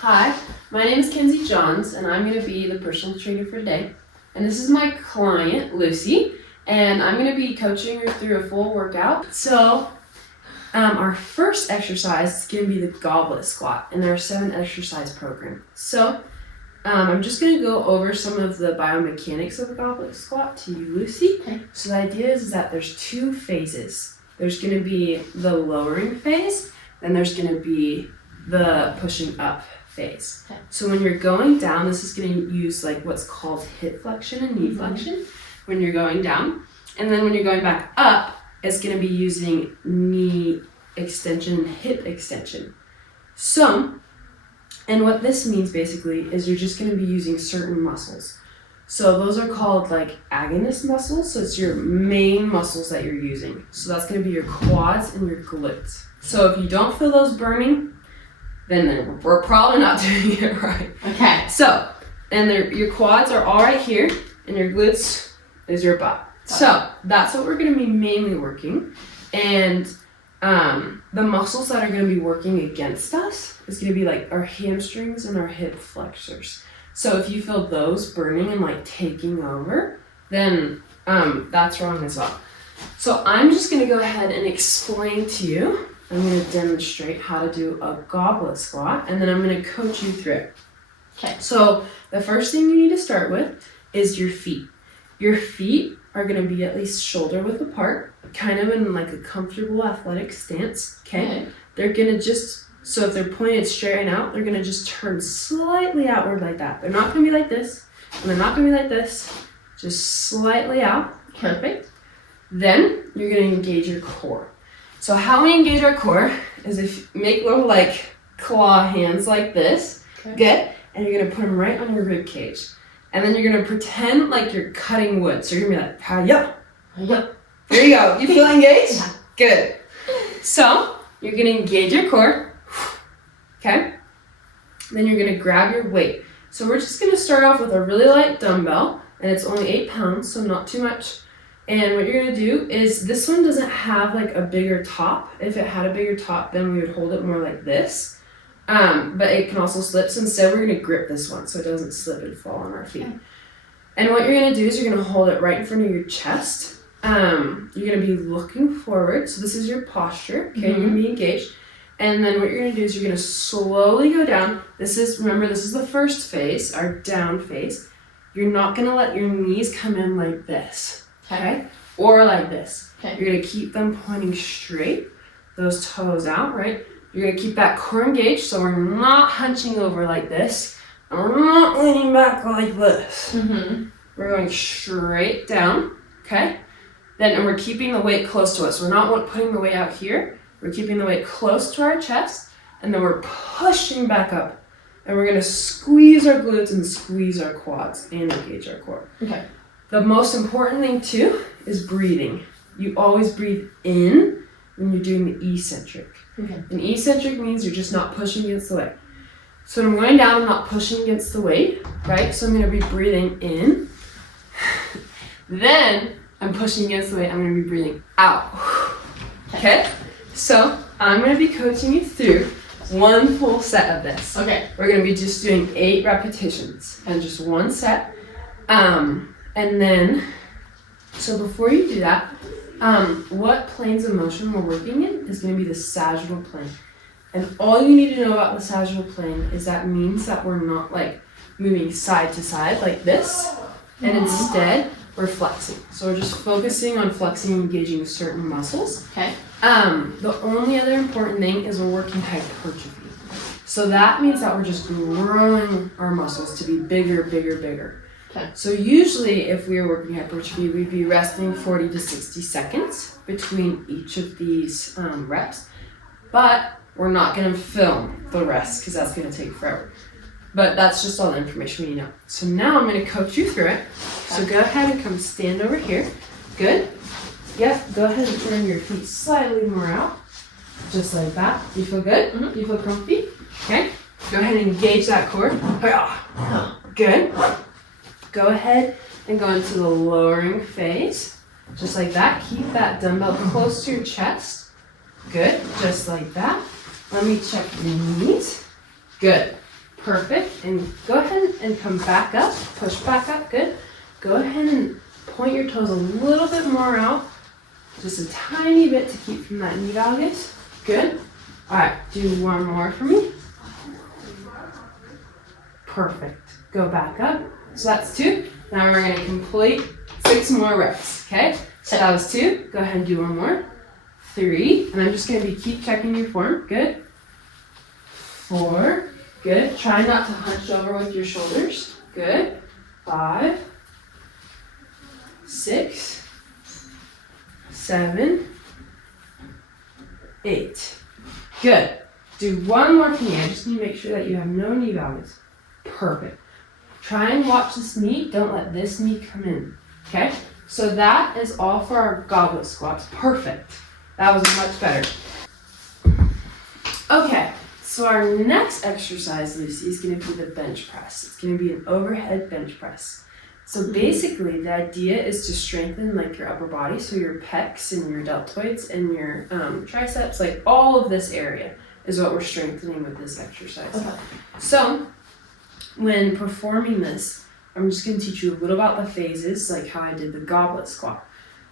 Hi, my name is Kenzie Johns, and I'm going to be the personal trainer for today. And this is my client, Lucy, and I'm going to be coaching her through a full workout. So, our first exercise is going to be the goblet squat in our 7 exercise program. So, I'm just going to go over some of the biomechanics of a goblet squat to you, Lucy. Okay. So the idea is that there's 2 phases. There's going to be the lowering phase, then there's going to be the pushing up phase. Okay. So when you're going down, this is going to use like what's called hip flexion and knee flexion when you're going down. And then when you're going back up, it's going to be using knee extension and hip extension. So, and what this means basically is you're just going to be using certain muscles. So those are called like agonist muscles. So it's your main muscles that you're using. So that's going to be your quads and your glutes. So if you don't feel those burning, then we're probably not doing it right. Okay. So, and your quads are all right here, and your glutes is your butt. So that's what we're going to be mainly working. And the muscles that are going to be working against us is going to be like our hamstrings and our hip flexors. So if you feel those burning and like taking over, then that's wrong as well. So I'm just going to go ahead and explain to you. I'm going to demonstrate how to do a goblet squat, and then I'm going to coach you through it. Okay. So the first thing you need to start with is your feet. Your feet are going to be at least shoulder width apart, kind of in like a comfortable athletic stance, okay? They're going to just, so if they're pointed straight out, they're going to just turn slightly outward like that. They're not going to be like this, and they're not going to be like this, just slightly out. Perfect. Then you're going to engage your core. So how we engage our core is if you make little like claw hands like this, good, and you're gonna put them right on your rib cage, and then you're gonna pretend like you're cutting wood. So you're gonna be like, hi-ya, hi-ya. There you go. You feel engaged? Yeah. Good. So you're gonna engage your core, okay? Then you're gonna grab your weight. So we're just gonna start off with a really light dumbbell, and it's only 8 pounds, so not too much. And what you're gonna do is, this one doesn't have like a bigger top. If it had a bigger top, then we would hold it more like this. But it can also slip, so instead we're gonna grip this one so it doesn't slip and fall on our feet. Okay. And what you're gonna do is you're gonna hold it right in front of your chest. You're gonna be looking forward, so this is your posture, okay? You're gonna be engaged. And then what you're gonna do is you're gonna slowly go down. Remember, this is the first phase, our down phase. You're not gonna let your knees come in like this. Okay? Or like this. Okay. You're going to keep them pointing straight, those toes out, right? You're going to keep that core engaged, so we're not hunching over like this, and we're not leaning back like this. We're going straight down, okay? And we're keeping the weight close to us. We're not putting the weight out here. We're keeping the weight close to our chest, and then we're pushing back up. And we're going to squeeze our glutes and squeeze our quads and engage our core. Okay. The most important thing too is breathing. You always breathe in when you're doing the eccentric. Okay. And eccentric means you're just not pushing against the weight. So when I'm going down, I'm not pushing against the weight, right? So I'm going to be breathing in. Then I'm pushing against the weight. I'm going to be breathing out. Okay? So I'm going to be coaching you through one full set of this. Okay. We're going to be just doing 8 repetitions and just one set. And then, so before you do that, what planes of motion we're working in is going to be the sagittal plane. And all you need to know about the sagittal plane is that means that we're not like moving side to side like this, and instead we're flexing. So we're just focusing on flexing and engaging certain muscles. Okay. The only other important thing is we're working hypertrophy. So that means that we're just growing our muscles to be bigger, bigger, bigger. Okay. So usually if we were working hypertrophy, we'd be resting 40 to 60 seconds between each of these reps, but we're not going to film the rest because that's going to take forever. But that's just all the information we need to know. So now I'm going to coach you through it. So go ahead and come stand over here. Good. Yep, go ahead and turn your feet slightly more out. Just like that. You feel good? You feel comfy? Okay. Go ahead and engage that core. Good. Go ahead and go into the lowering phase. Just like that. Keep that dumbbell close to your chest. Good. Just like that. Let me check your knees. Good. Perfect. And go ahead and come back up. Push back up. Good. Go ahead and point your toes a little bit more out. Just a tiny bit to keep from that knee valgus. Good. All right. Do one more for me. Perfect. Go back up. So that's 2. Now we're going to complete 6 more reps. Okay. So that was 2. Go ahead and do one more. 3. And I'm just going to keep checking your form. Good. 4. Good. Try not to hunch over with your shoulders. Good. 5. 6. 7. 8. Good. Do one more for me. I just need to make sure that you have no knee valgus. Perfect. Try and watch this knee. Don't let this knee come in. Okay? So that is all for our goblet squats. Perfect. That was much better. Okay. So our next exercise, Lucy, is going to be the bench press. It's going to be an overhead bench press. So basically, the idea is to strengthen like your upper body, so your pecs and your deltoids and your triceps, like all of this area is what we're strengthening with this exercise. Okay. So when performing this, I'm just going to teach you a little about the phases, like how I did the goblet squat.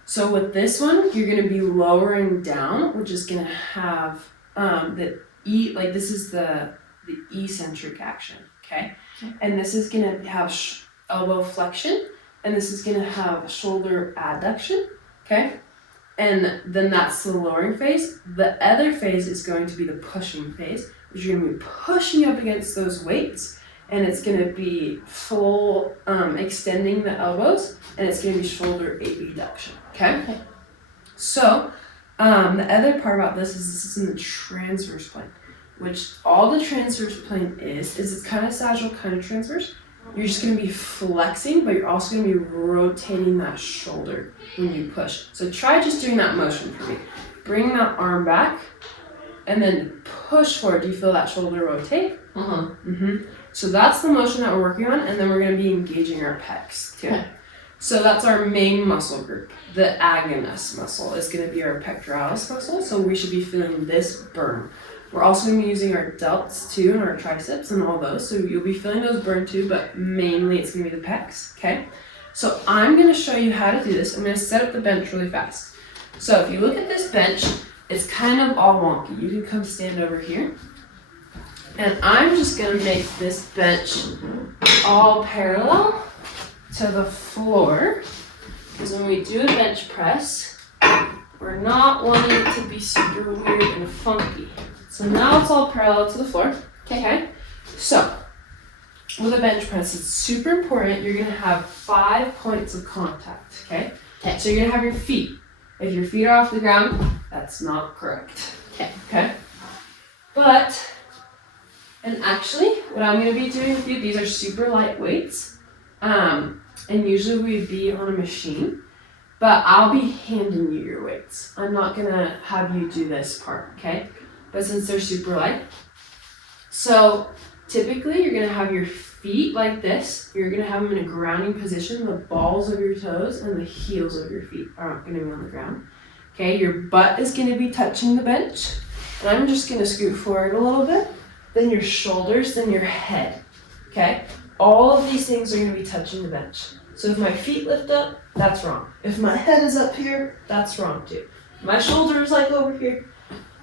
So with this one, you're going to be lowering down, which is going to have the E, like this is the eccentric action, okay? And this is going to have elbow flexion, and this is going to have shoulder adduction, okay? And then that's the lowering phase. The other phase is going to be the pushing phase, which you're going to be pushing up against those weights, and it's going to be full extending the elbows, and it's going to be shoulder abduction, okay? So the other part about this is in the transverse plane, which all the transverse plane is it's kind of sagittal, kind of transverse. You're just going to be flexing, but you're also going to be rotating that shoulder when you push. So try just doing that motion for me. Bring that arm back and then push forward. Do you feel that shoulder rotate? So that's the motion that we're working on, and then we're going to be engaging our pecs too. Okay. So that's our main muscle group. The agonist muscle is going to be our pectoralis muscle, so we should be feeling this burn. We're also going to be using our delts too and our triceps and all those, so you'll be feeling those burn too, but mainly it's going to be the pecs, okay? So I'm going to show you how to do this. I'm going to set up the bench really fast. So if you look at this bench, it's kind of all wonky. You can come stand over here. And I'm just going to make this bench all parallel to the floor, because when we do a bench press, we're not wanting it to be super weird and funky. So now it's all parallel to the floor. Okay? So with a bench press, it's super important. You're going to have 5 points of contact. Okay? So you're going to have your feet. If your feet are off the ground, that's not correct. Okay? But, and actually, what I'm going to be doing with you, these are super light weights. And usually we'd be on a machine, but I'll be handing you your weights. I'm not going to have you do this part, okay? But since they're super light. So typically you're going to have your feet like this. You're going to have them in a grounding position. The balls of your toes and the heels of your feet aren't going to be on the ground. Okay, your butt is going to be touching the bench. And I'm just going to scoot forward a little bit. Then your shoulders, then your head. Okay? All of these things are going to be touching the bench. So if my feet lift up, that's wrong. If my head is up here, that's wrong too. My shoulder is like over here.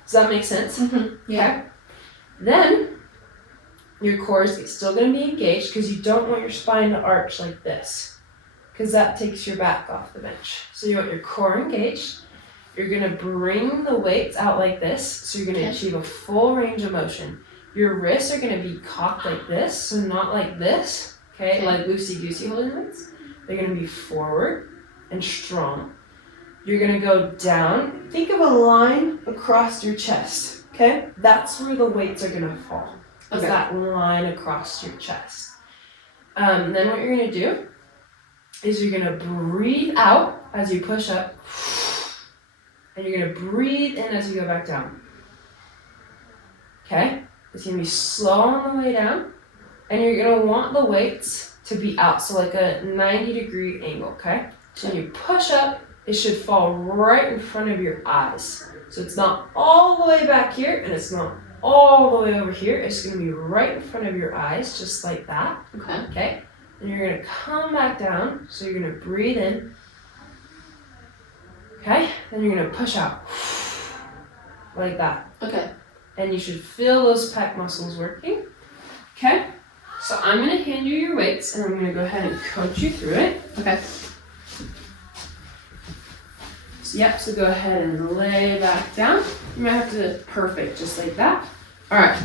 Does that make sense? Yeah. Okay. Then your core is still going to be engaged because you don't want your spine to arch like this, because that takes your back off the bench. So you want your core engaged. You're going to bring the weights out like this, so you're going to achieve a full range of motion. Your wrists are going to be cocked like this, so not like this, okay? Like loosey-goosey holding weights. They're going to be forward and strong. You're going to go down. Think of a line across your chest, okay? That's where the weights are going to fall. Is that line across your chest. Then what you're going to do is you're going to breathe out as you push up, and you're going to breathe in as you go back down. Okay? It's going to be slow on the way down, and you're going to want the weights to be out, so like a 90-degree angle, okay? So when you push up, it should fall right in front of your eyes. So it's not all the way back here, and it's not all the way over here. It's gonna be right in front of your eyes, just like that. Okay. Okay. And you're gonna come back down. So you're gonna breathe in. Okay. Then you're gonna push out. Like that. Okay. And you should feel those pec muscles working. Okay. So I'm gonna hand you your weights and I'm gonna go ahead and coach you through it. Okay. So, yep, so go ahead and lay back down. You might have to, perfect, just like that. All right,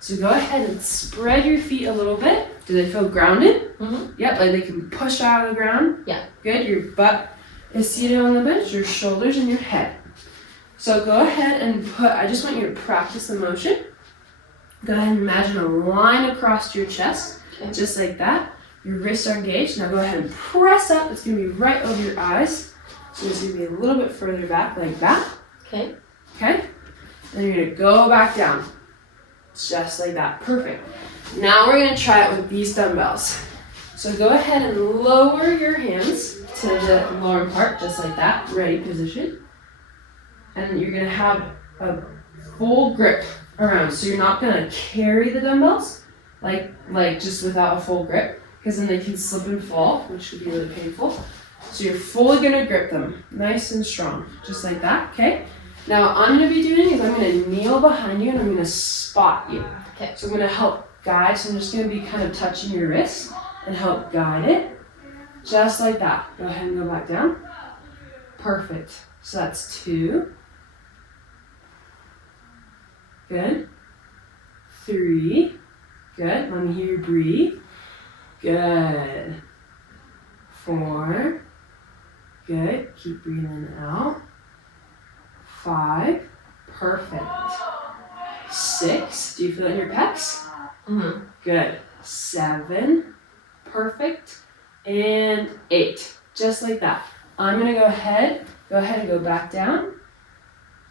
so go ahead and spread your feet a little bit. Do they feel grounded? Mm-hmm. Yep, like they can push out of the ground. Yeah. Good, your butt is seated on the bench, your shoulders and your head. So go ahead and I just want you to practice the motion. Go ahead and imagine a line across your chest, okay. Just like that. Your wrists are engaged. Now go ahead and press up. It's gonna be right over your eyes. So it's gonna be a little bit further back like that. Okay. Okay? Then you're gonna go back down. Just like that. Perfect. Now we're gonna try it with these dumbbells. So go ahead and lower your hands to the lower part, just like that. Ready position. And you're gonna have a full grip around. So you're not gonna carry the dumbbells like just without a full grip, because then they can slip and fall, which could be really painful. So you're fully gonna grip them, nice and strong, just like that, okay? Now what I'm gonna be doing is I'm gonna kneel behind you and I'm gonna spot you. Okay. So I'm gonna help guide, so I'm just gonna be kind of touching your wrist and help guide it, just like that. Go ahead and go back down. Perfect, so that's 2. Good. 3. Good, let me hear you breathe. Good. 4. Good, keep breathing out. 5. Perfect. 6. Do you feel it in your pecs? Mm-hmm. Good. 7. Perfect. And 8. Just like that. I'm gonna go ahead and go back down.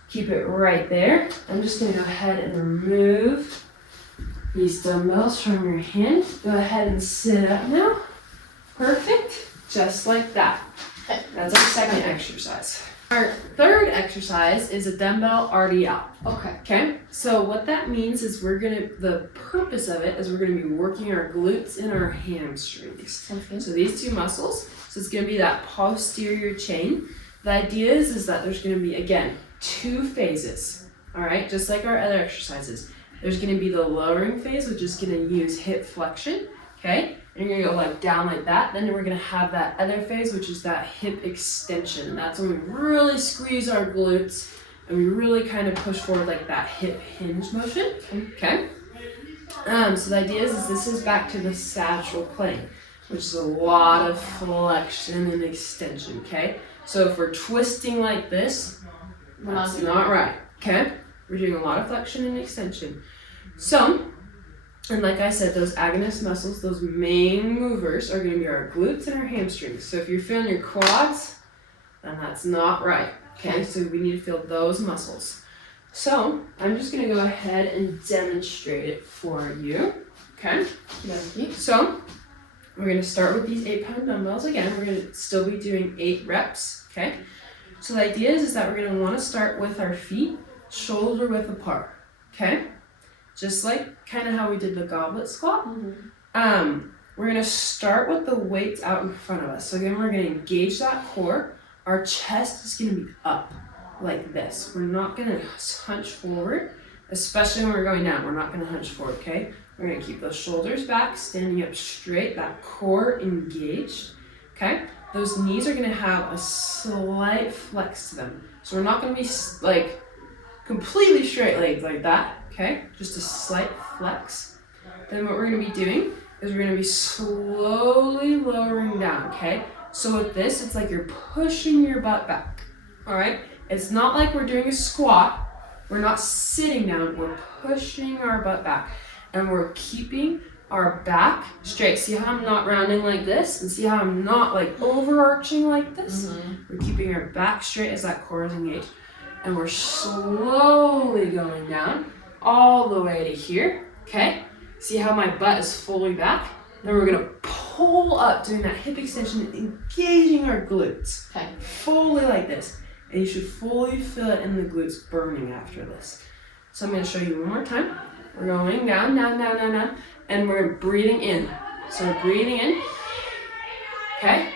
Keep it right there. I'm just gonna go ahead and remove these dumbbells from your hand. Go ahead and sit up now. Perfect. Just like that. Okay. That's our second exercise. Our third exercise is a dumbbell RDL. Okay. Okay, so what that means is the purpose of it is we're gonna be working our glutes and our hamstrings. Sounds good. So these two muscles, so it's gonna be that posterior chain. The idea is that there's gonna be, again, 2 phases, all right? Just like our other exercises. There's gonna be the lowering phase, which is gonna use hip flexion, okay? And you're gonna go like down like that. Then we're gonna have that other phase, which is that hip extension. And that's when we really squeeze our glutes and we really kind of push forward like that hip hinge motion, okay? So the idea is this is back to the sagittal plane, which is a lot of flexion and extension, okay? So if we're twisting like this, that's not right, okay? We're doing a lot of flexion and extension. So, and like I said, those agonist muscles, those main movers are gonna be our glutes and our hamstrings. So if you're feeling your quads, then that's not right, okay? So we need to feel those muscles. So I'm just gonna go ahead and demonstrate it for you, okay? So we're gonna start with these 8-pound dumbbells again. We're gonna still be doing 8 reps, okay? So the idea is that we're gonna wanna start with our feet shoulder width apart, okay? Just like kind of how we did the goblet squat. Mm-hmm. We're gonna start with the weights out in front of us. So again, we're gonna engage that core. Our chest is gonna be up like this. We're not gonna hunch forward, especially when we're going down. We're not gonna hunch forward, okay? We're gonna keep those shoulders back, standing up straight, that core engaged, okay? Those knees are gonna have a slight flex to them. So we're not gonna be like completely straight legs like that, okay? Just a slight flex. Then what we're gonna be doing is we're gonna be slowly lowering down, okay? So with this, it's like you're pushing your butt back, all right? It's not like we're doing a squat. We're not sitting down, we're pushing our butt back. And we're keeping our back straight. See how I'm not rounding like this? And see how I'm not like overarching like this? Mm-hmm. We're keeping our back straight as that core is engaged. And we're slowly going down all the way to here, okay? See how my butt is fully back? Then we're gonna pull up, doing that hip extension, engaging our glutes. Okay. Fully like this. And you should fully feel it in the glutes burning after this. So I'm going to show you one more time. We're going down, down, down, down, down, and we're breathing in. So we're breathing in, okay?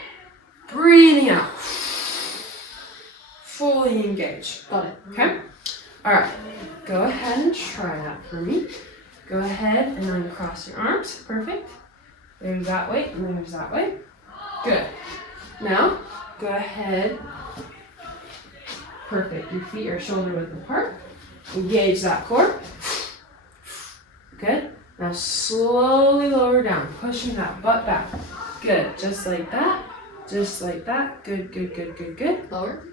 Breathing out. Fully engage. Got it. Okay? All right. Go ahead and try that for me. Go ahead and uncross your arms. Perfect. There's that way, and there's that way. Good. Now, go ahead. Perfect. Your feet are shoulder width apart. Engage that core. Good. Now slowly lower down, pushing that butt back. Good. Just like that. Just like that. Good, good, good, good, good. Lower.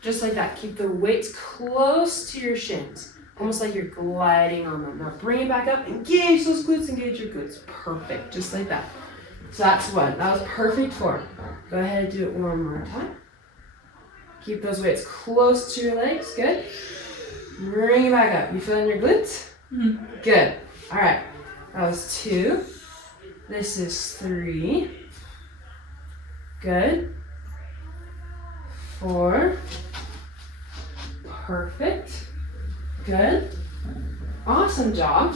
Just like that. Keep the weights close to your shins. Almost like you're gliding on them. Now bring it back up. Engage those glutes. Engage your glutes. Perfect. Just like that. So that's one. That was perfect form. Go ahead and do it one more time. Keep those weights close to your legs. Good. Bring it back up. You feeling your glutes? Good. All right. That was 2. This is 3. Good. 4. Perfect. Good. Awesome job.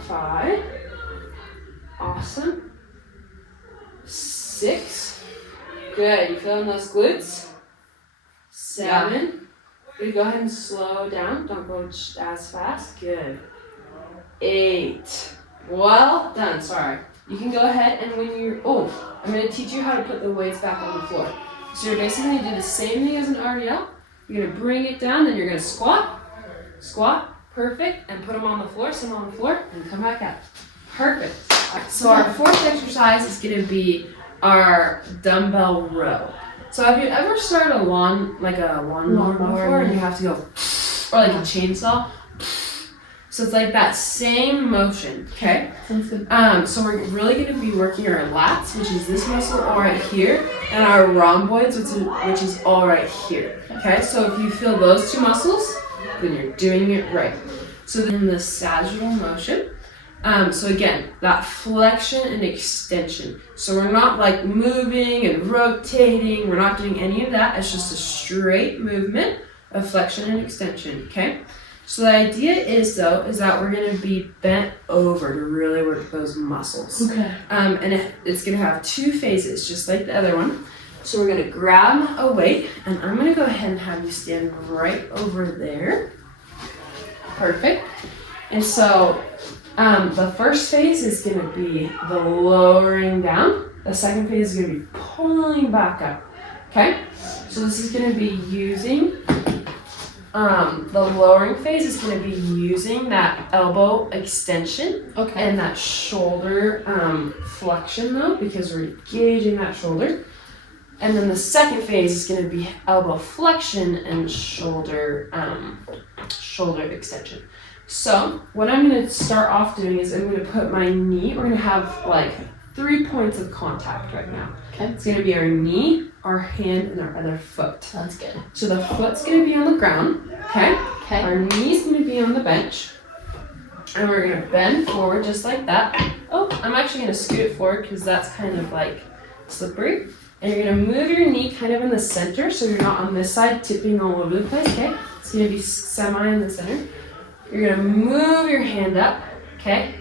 5. Awesome. 6. Good. You feeling those glutes? 7. We go ahead and slow down. Don't go as fast. Good. 8. Well done. Sorry. You can go ahead and when you're... Oh, I'm going to teach you how to put the weights back on the floor. So you're basically going to do the same thing as an RDL. You're going to bring it down, then you're going to squat. Squat. Perfect. And put them on the floor. Sit them on the floor. And come back up. Perfect. So our fourth exercise is going to be our dumbbell row. So have you ever started a lawnmower before and you have to go, or like a chainsaw? So it's like that same motion, okay? Sounds good. So we're really going to be working our lats, which is this muscle all right here, and our rhomboids, which is all right here, okay? So if you feel those two muscles, then you're doing it right. So then the sagittal motion. So again, that flexion and extension. So we're not like moving and rotating. We're not doing any of that. It's just a straight movement of flexion and extension, okay? So the idea is that we're going to be bent over to really work those muscles. Okay. And it's going to have 2 phases, just like the other one. So we're going to grab a weight, and I'm going to go ahead and have you stand right over there. Perfect. And so the first phase is going to be the lowering down. The second phase is going to be pulling back up. Okay? So this is going to be using, the lowering phase is going to be using that elbow extension. Okay. And that shoulder flexion though, because we're engaging that shoulder. And then the second phase is going to be elbow flexion and shoulder extension. So what I'm going to start off doing is I'm going to put my knee, we're going to have like 3 points of contact right now. Okay. It's going to be our knee, our hand, and our other foot. Sounds good. So the foot's going to be on the ground, okay? Okay. Our knee's going to be on the bench. And we're going to bend forward just like that. Oh, I'm actually going to scoot it forward because that's kind of like slippery. And you're going to move your knee kind of in the center so you're not on this side tipping all over the place, okay? It's going to be semi in the center. You're going to move your hand up, okay?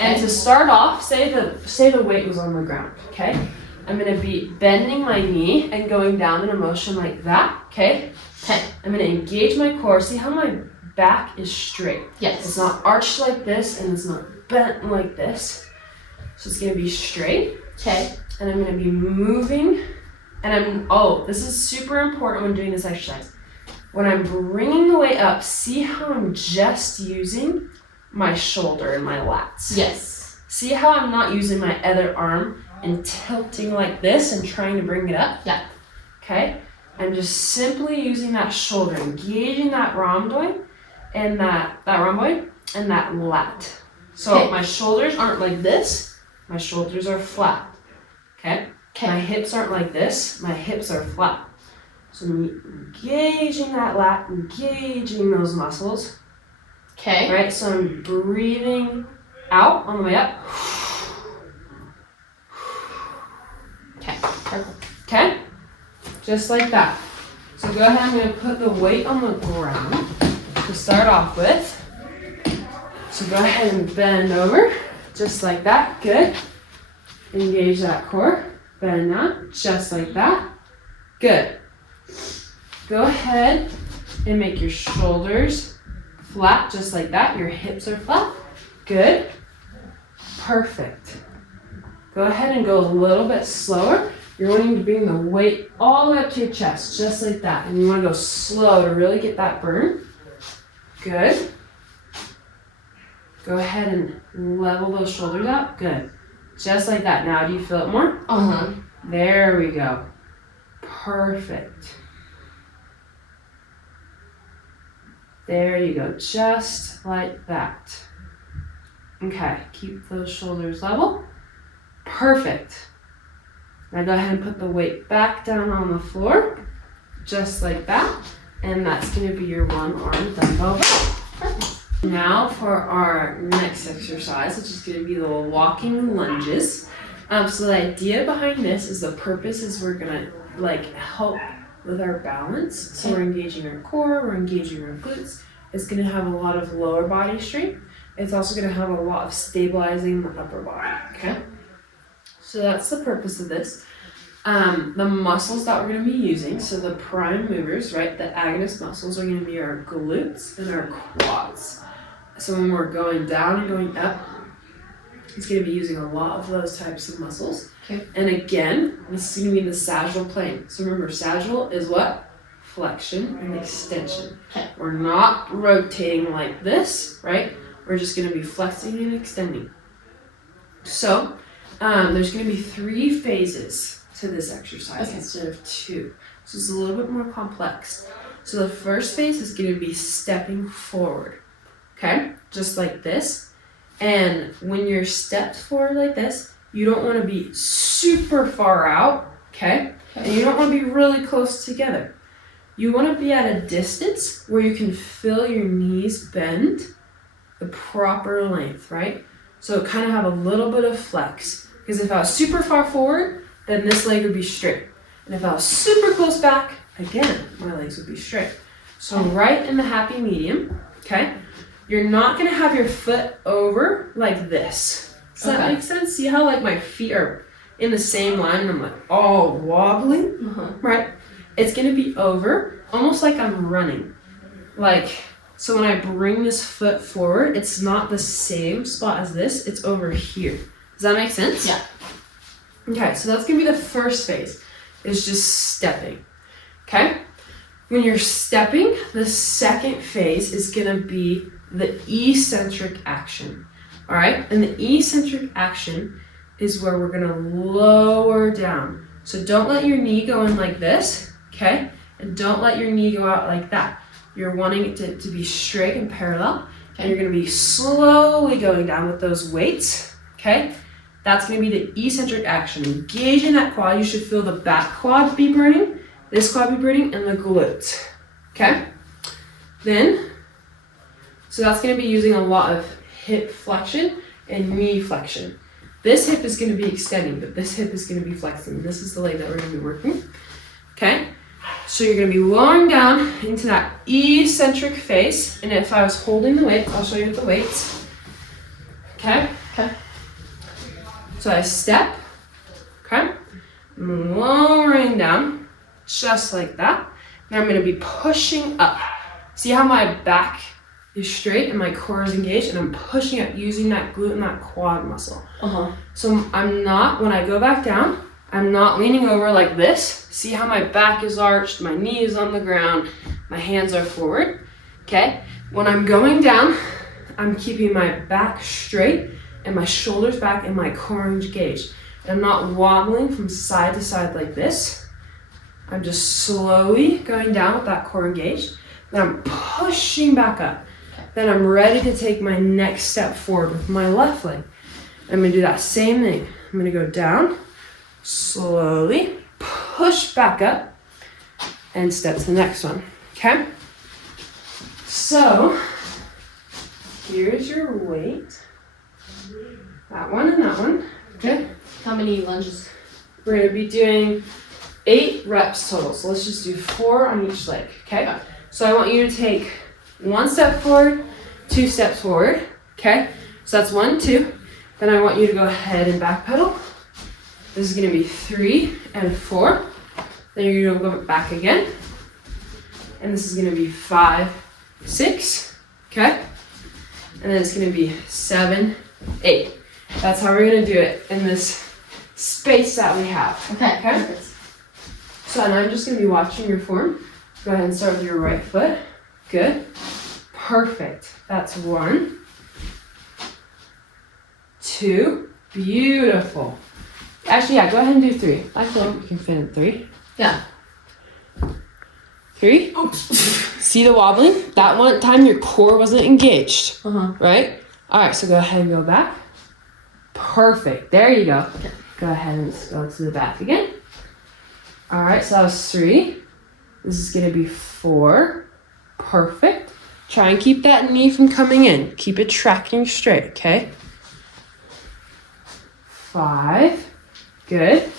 And to start off, say the weight was on the ground, okay? I'm going to be bending my knee and going down in a motion like that, okay? Okay. I'm going to engage my core. See how my back is straight? Yes. It's not arched like this and it's not bent like this. So it's going to be straight. Okay. And I'm going to be moving. And this is super important when doing this exercise. When I'm bringing the weight up, see how I'm just using my shoulder and my lats. Yes. See how I'm not using my other arm and tilting like this and trying to bring it up? Yeah. Okay? I'm just simply using that shoulder, engaging that rhomboid and that rhomboid and that lat. So my shoulders aren't like this. My shoulders are flat. Okay? My hips aren't like this. My hips are flat. So I'm engaging that lat, engaging those muscles. Okay. Right? So I'm breathing out on the way up. Okay. Perfect. Okay? Just like that. So go ahead, I'm going to put the weight on the ground. to start off with. So go ahead and bend over, just like that. Good. Engage that core. Bend down, just like that. Good. Go ahead and make your shoulders flat, just like that. Your hips are flat. Good. Perfect. Go ahead and go a little bit slower. You're wanting to bring the weight all the way up to your chest, just like that. And you want to go slow to really get that burn. Good. Go ahead and level those shoulders out. Good. Just like that. Now, do you feel it more? Uh-huh. There we go. Perfect. There you go. Just like that. Okay. Keep those shoulders level. Perfect. Now go ahead and put the weight back down on the floor. Just like that. And that's going to be your one arm dumbbell. Perfect. Now for our next exercise, which is going to be the walking lunges. So the idea behind this is the purpose is we're going to like help with our balance. So we're engaging our core, we're engaging our glutes. It's going to have a lot of lower body strength. It's also going to have a lot of stabilizing the upper body, okay? So that's the purpose of this. The muscles that we're going to be using, so the prime movers, right, the agonist muscles are going to be our glutes and our quads. So when we're going down and going up, it's going to be using a lot of those types of muscles. Okay. And again, this is going to be the sagittal plane. So remember, sagittal is what? Flexion and extension. Okay. We're not rotating like this, right? We're just going to be flexing and extending. So there's going to be 3 phases to this exercise instead of 2. So it's a little bit more complex. So the first phase is going to be stepping forward. Okay, just like this. And when you're stepped forward like this, you don't want to be super far out, okay? And you don't want to be really close together. You want to be at a distance where you can feel your knees bend the proper length, right? So kind of have a little bit of flex. Because if I was super far forward, then this leg would be straight. And if I was super close back, again, my legs would be straight. So right in the happy medium, okay? You're not going to have your foot over like this. Does that make sense? See how like my feet are in the same line and I'm like all wobbly, right? It's going to be over almost like I'm running. Like, so when I bring this foot forward, it's not the same spot as this. It's over here. Does that make sense? Yeah. Okay, so that's going to be the first phase. Is just stepping. Okay? When you're stepping, the second phase is going to be the eccentric action. All right? And the eccentric action is where we're going to lower down. So don't let your knee go in like this, okay? And don't let your knee go out like that. You're wanting it to be straight and parallel. And you're going to be slowly going down with those weights, okay? That's going to be the eccentric action. Engaging that quad. You should feel the back quad be burning, this quad be burning, and the glutes, okay? Then, so that's going to be using a lot of hip flexion and knee flexion. This hip is going to be extending, but this hip is going to be flexing. This is the leg that we're going to be working, okay? So you're going to be lowering down into that eccentric phase. And if I was holding the weights, I'll show you with the weights, okay? Okay. So I step, okay? I'm lowering down, just like that. Then I'm going to be pushing up. See how my back is straight and my core is engaged, and I'm pushing up using that glute and that quad muscle. So I'm not, when I go back down, I'm not leaning over like this. See how my back is arched, my knee is on the ground, my hands are forward, okay? When I'm going down, I'm keeping my back straight and my shoulders back and my core engaged. And I'm not wobbling from side to side like this. I'm just slowly going down with that core engaged. Then I'm pushing back up. Then I'm ready to take my next step forward with my left leg. I'm gonna do that same thing. I'm gonna go down, slowly, push back up, and step to the next one, okay? So, here's your weight. That one and that one, okay? How many lunges? We're gonna be doing 8 reps total. So let's just do 4 on each leg, okay? So I want you to take 1 step forward, 2 steps forward. Okay? So that's 1, 2. Then I want you to go ahead and back pedal. This is gonna be 3 and 4. Then you're gonna go back again. And this is gonna be 5, 6. Okay? And then it's gonna be 7, 8. That's how we're gonna do it in this space that we have. Okay. Okay? So and I'm just gonna be watching your form. Go ahead and start with your right foot. Good. Perfect. That's 1, 2. Beautiful. Actually, yeah, go ahead and do 3. I feel like we can fit in 3. Yeah. 3. Oops. See the wobbling? That one time your core wasn't engaged, right? All right, so go ahead and go back. Perfect. There you go. Okay. Go ahead and go to the back again. All right, so that was 3. This is gonna be 4. Perfect. Try and keep that knee from coming in. Keep it tracking straight, okay? 5. Good.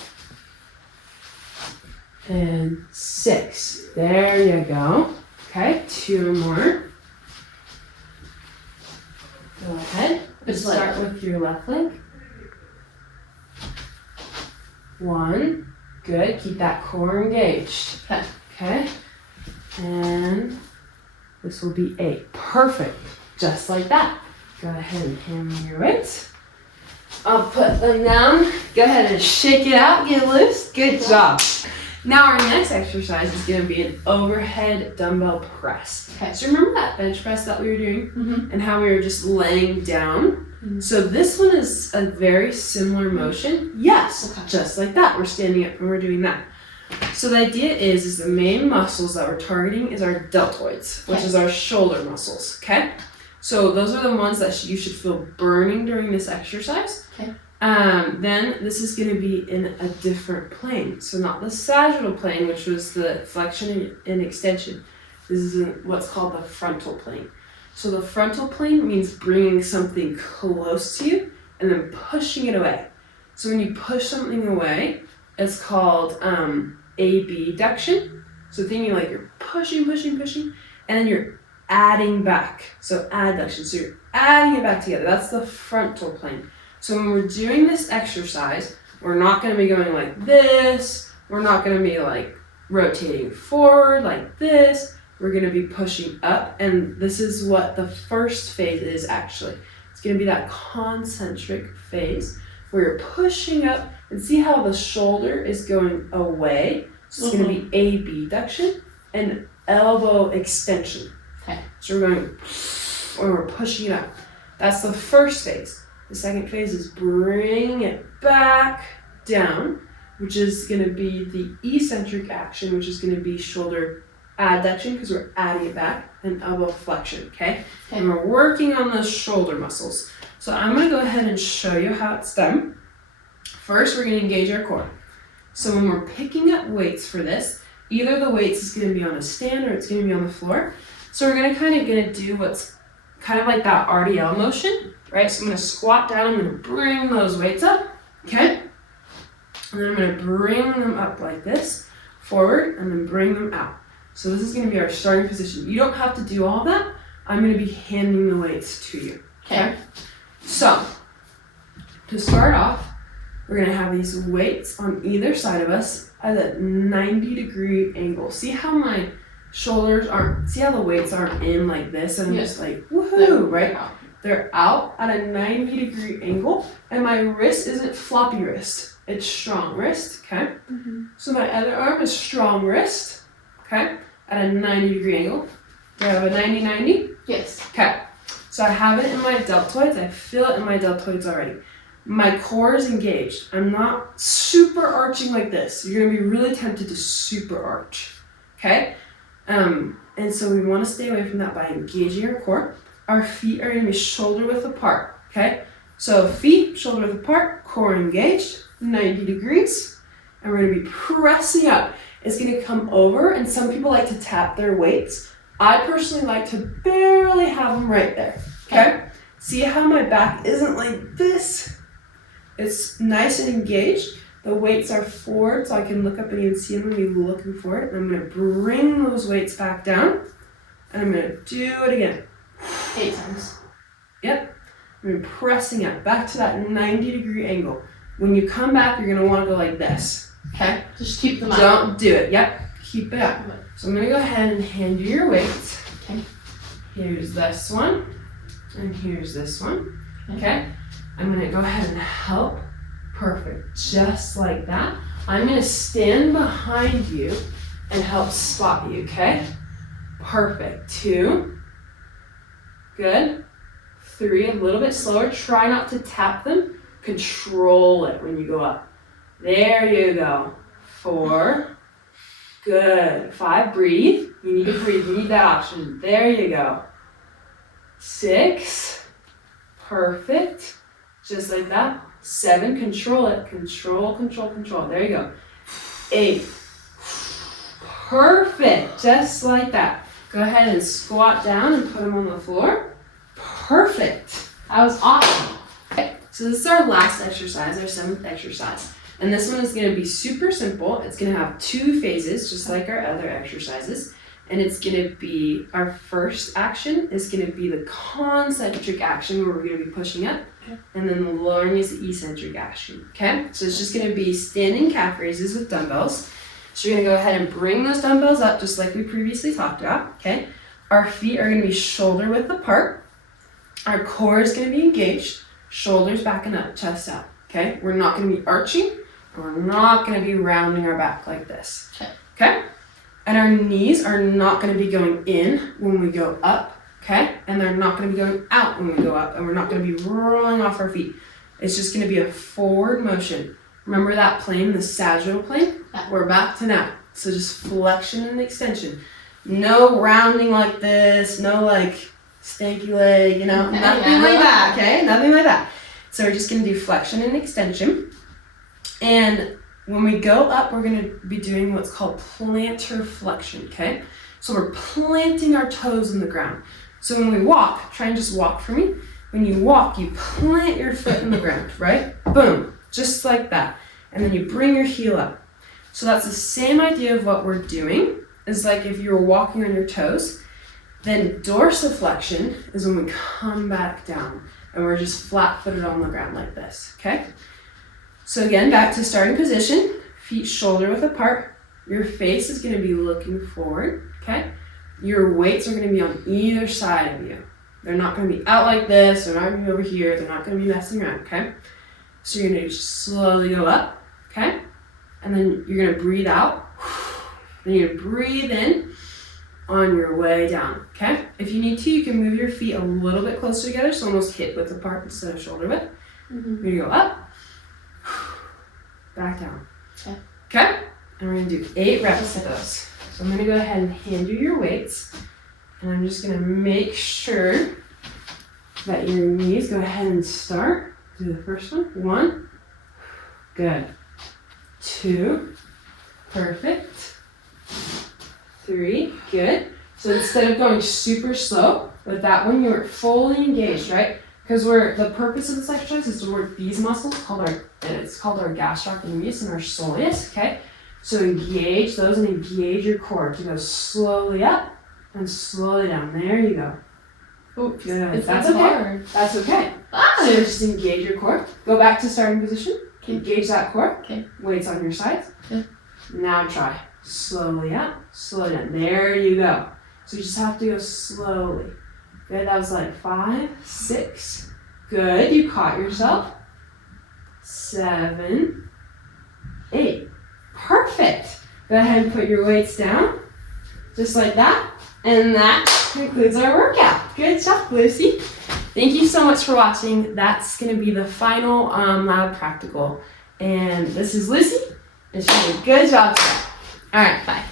And 6. There you go. Okay, 2 more. Go ahead. Which Start with your left leg. 1. Good. Keep that core engaged. Okay. Okay. And this will be 8. Perfect. Just like that. Go ahead and hand me your weights. I'll put them down. Go ahead and shake it out. Get loose. Good job. Now our next exercise is going to be an overhead dumbbell press. Okay. So remember that bench press that we were doing and how we were just laying down? Mhm. So this one is a very similar motion. Yes, Okay. just like that. We're standing up and we're doing that. So the idea is the main muscles that we're targeting is our deltoids, which Okay. is our shoulder muscles, okay? So those are the ones that you should feel burning during this exercise. Okay. Then this is going to be in a different plane. So not the sagittal plane, which was the flexion and extension. This is what's called the frontal plane. So the frontal plane means bringing something close to you and then pushing it away. So when you push something away, it's called abduction. So thinking like you're pushing, and then you're adding back. So adduction. So you're adding it back together. That's the frontal plane. So when we're doing this exercise, we're not going to be going like this. We're not going to be like rotating forward like this. We're going to be pushing up. And this is what the first phase is actually. It's going to be that concentric phase where you're pushing up and see how the shoulder is going away. So it's going to be abduction and elbow extension. Okay. So we're going, or we're pushing it up. That's the first phase. The second phase is bringing it back down, which is going to be the eccentric action, which is going to be shoulder adduction because we're adding it back, and elbow flexion, okay? And we're working on those shoulder muscles. So I'm going to go ahead and show you how it's done. First, we're going to engage our core. So when we're picking up weights for this, either the weights is going to be on a stand or it's going to be on the floor. So we're going to do what's kind of like that RDL motion, right? So I'm going to squat down, I'm going to bring those weights up, okay? And then I'm going to bring them up like this, forward, and then bring them out. So this is going to be our starting position. You don't have to do all that. I'm going to be handing the weights to you, okay? So, to start off, we're going to have these weights on either side of us at a 90-degree angle. See how my shoulders aren't, see how the weights aren't in like this, and I'm just like, woohoo, right? They're out at a 90-degree angle, and my wrist isn't floppy wrist, it's strong wrist, okay? So my other arm is strong wrist, okay, at a 90-degree angle. Do I have a 90-90? Yes. Okay, so I have it in my deltoids, I feel it in my deltoids already. My core is engaged. I'm not super arching like this. You're gonna be really tempted to super arch, okay? And so we want to stay away from that by engaging our core. Our feet are going to be shoulder width apart, okay? So feet shoulder width apart, core engaged, 90 degrees, and we're going to be pressing up. It's going to come over, and some people like to tap their weights. I personally like to barely have them right there, okay? See how my back isn't like this? It's nice and engaged. The weights are forward, so I can look up and even see them and be looking for it. And I'm going to bring those weights back down. And I'm gonna do it again. 8 times. Yep. I'm pressing up back to that 90-degree angle. When you come back, you're gonna wanna go like this. Okay. Just keep them up. Don't do it. Yep. Keep it up. So I'm gonna go ahead and hand you your weights. Okay. Here's this one. And here's this one. Okay. I'm gonna go ahead and help. Perfect. Just like that. I'm gonna stand behind you and help spot you, okay? Perfect. 2. Good. 3, a little bit slower. Try not to tap them. Control it when you go up. There you go. 4. Good. 5, breathe. You need to breathe. You need that oxygen. There you go. 6. Perfect. Just like that. 7, control it. Control, control, control. There you go. 8. Perfect. Just like that. Go ahead and squat down and put them on the floor. Perfect. That was awesome. Okay, so this is our last exercise, our 7th exercise. And this one is going to be super simple. It's going to have 2 phases, just like our other exercises. And it's going to be, our first action is going to be the concentric action where we're going to be pushing up. Okay. And then the lowering is the eccentric action. Okay? So it's just going to be standing calf raises with dumbbells. So you're going to go ahead and bring those dumbbells up just like we previously talked about. Okay? Our feet are going to be shoulder width apart. Our core is going to be engaged. Shoulders back and up, chest out. Okay? We're not going to be arching. And we're not going to be rounding our back like this. Okay? Okay? And our knees are not going to be going in when we go up, okay? And they're not going to be going out when we go up. And we're not going to be rolling off our feet. It's just going to be a forward motion. Remember that plane, the sagittal plane? Yeah. We're back to that. So just flexion and extension. No rounding like this. No like stanky leg, nothing like that, okay? Nothing like that. So we're just going to do flexion and extension. And when we go up, we're going to be doing what's called plantar flexion, okay? So we're planting our toes in the ground. So when we walk, try and just walk for me. When you walk, you plant your foot in the ground, right? Boom, just like that. And then you bring your heel up. So that's the same idea of what we're doing. It's like if you were walking on your toes, then dorsiflexion is when we come back down and we're just flat-footed on the ground like this, okay? So again, back to starting position, feet shoulder width apart. Your face is going to be looking forward, okay? Your weights are going to be on either side of you. They're not going to be out like this, they're not going to be over here, they're not going to be messing around, okay? So you're going to just slowly go up, okay? And then you're going to breathe out. Then you're going to breathe in on your way down, okay? If you need to, you can move your feet a little bit closer together, so almost hip width apart instead of shoulder width. Mm-hmm. You're going to go up. Back down. Okay. Okay? And we're going to do 8 reps of those. So I'm going to go ahead and hand you your weights. And I'm just going to make sure that your knees go ahead and start. Do the first one. 1. Good. 2. Perfect. 3. Good. So instead of going super slow, with that one you were fully engaged, right? Because the purpose of this exercise is to work these muscles it's called our gastrocnemius and our soleus, okay? So engage those and engage your core to go slowly up and slowly down. There you go. Oh, good. That's okay. Hard. That's okay. So just engage your core. Go back to starting position. Engage that core. Okay. Weights on your sides. Okay. Now try. Slowly up, slow down. There you go. So you just have to go slowly. Good, that was like 5, 6. Good, you caught yourself. 7, 8. Perfect. Go ahead and put your weights down. Just like that. And that concludes our workout. Good job, Lucy. Thank you so much for watching. That's going to be the final lab practical. And this is Lucy. And she did a good job today. All right, bye.